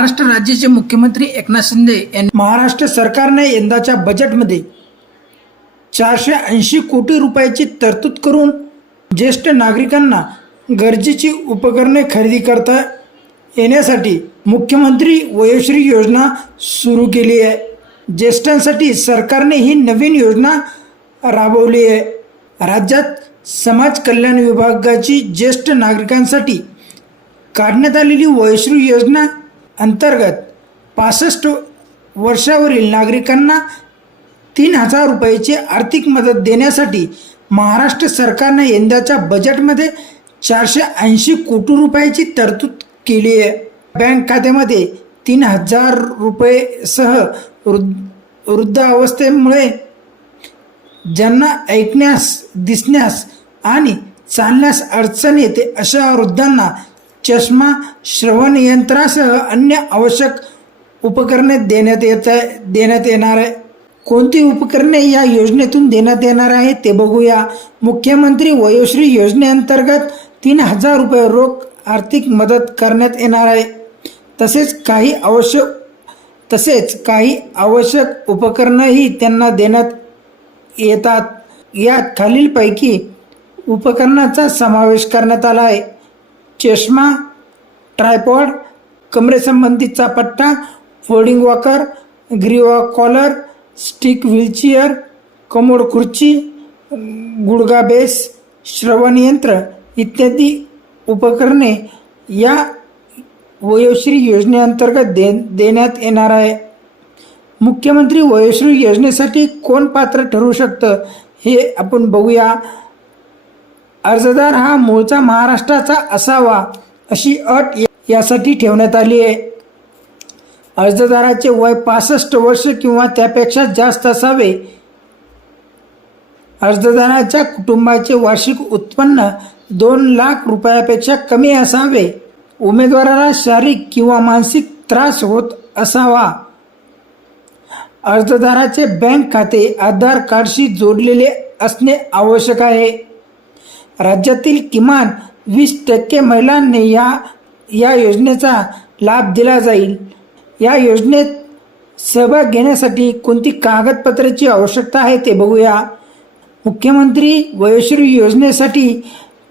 महाराष्ट्र राज्याचे मुख्यमंत्री एकनाथ शिंदे यांनी महाराष्ट्र सरकारने यंदाच्या बजेटमध्ये 480 कोटी रुपयाची तरतूद करून ज्येष्ठ नागरिकांना गरजेची उपकरणे खरेदी करता येण्यासाठी मुख्यमंत्री वयोश्री योजना सुरू केली आहे। ज्येष्ठांसाठी सरकारने ही नवीन योजना राबवली आहे। राज्यात समाज कल्याण विभागाची ज्येष्ठ नागरिकांसाठी काढण्यात आलेली वयोश्री योजना अंतर्गत 65 वर्षावरील नागरिकांना 3000 रुपयाची आर्थिक मदत देण्यासाठी महाराष्ट्र सरकारने यंदाच्या बजेटमध्ये 480 कोटी रुपयाची तरतूद केली आहे। बँक खात्यामध्ये 3000 रुपयेसह वृद्धावस्थेमुळे ज्यांना ऐकण्यास, दिसण्यास आणि चालण्यास अडचण येते अशा वृद्धांना चष्मा, श्रवण यंत्रासह अन्य आवश्यक उपकरणे देण्यात येणार आहे। कोणती उपकरणे या योजनेतून देण्यात येणार आहे ते बघूया। मुख्यमंत्री वयोश्री योजनेअंतर्गत 3000 रुपये रोख आर्थिक मदत करण्यात येणार आहे। तसेच काही आवश्यक उपकरणेही त्यांना देण्यात येतात। यात खालीलपैकी उपकरणाचा समावेश करण्यात आला आहे: चष्मा, ट्रायपॉड, कमरेसंबंधीचा पट्टा, फोल्डिंग वॉकर, ग्रीवा कॉलर, स्टिक व्हीलचेअर, कमोड खुर्ची, गुडघा बेस, श्रवण यंत्र इत्यादी उपकरणे या वयोश्री योजनेअंतर्गत देण्यात येणार आहे। मुख्यमंत्री वयोश्री योजनेसाठी कोण पात्र ठरू शकतं हे आपण बघूया। अर्जदार हा मूळचा महाराष्ट्राचा असावा अशी अट यासाठी ठेवण्यात आली आहे। अर्जदाराचे वय 65 वर्ष किंवा त्यापेक्षा जास्त असावे। अर्जदाराच्या कुटुंबाचे वार्षिक उत्पन्न 2 लाख रुपयापेक्षा कमी असावे। उमेदवाराला शारीरिक किंवा मानसिक त्रास होत असावा। अर्जदाराचे बँक खाते आधार कार्डशी जोडलेले असणे आवश्यक आहे। राज्यातील किमान 20% महिलांनी या योजनेचा लाभ दिला जाईल। या योजनेत सहभाग घेण्यासाठी कोणती कागदपत्राची आवश्यकता आहे ते बघूया। मुख्यमंत्री वयोश्री योजनेसाठी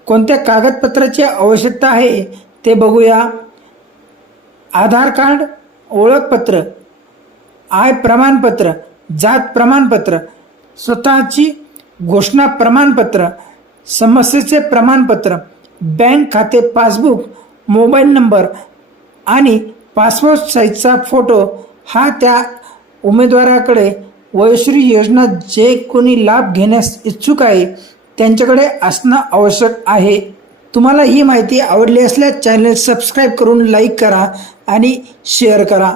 कोणत्या कागदपत्राची आवश्यकता आहे ते बघूया। आधार कार्ड, ओळखपत्र, आय प्रमाणपत्र, जात प्रमाणपत्र, स्वतःची घोषणा प्रमाणपत्र, समस्येचे प्रमाणपत्र, बँक खाते पासबुक, मोबाईल नंबर आणि पासपोर्ट साईजचा फोटो हा त्या उमेदवाराकडे वयोश्री योजना जे कोणी लाभ घेण्यास इच्छुक आहे त्यांच्याकडे असणं आवश्यक आहे। तुम्हाला ही माहिती आवडली असल्यास चॅनल सबस्क्राईब करून लाईक करा आणि शेअर करा।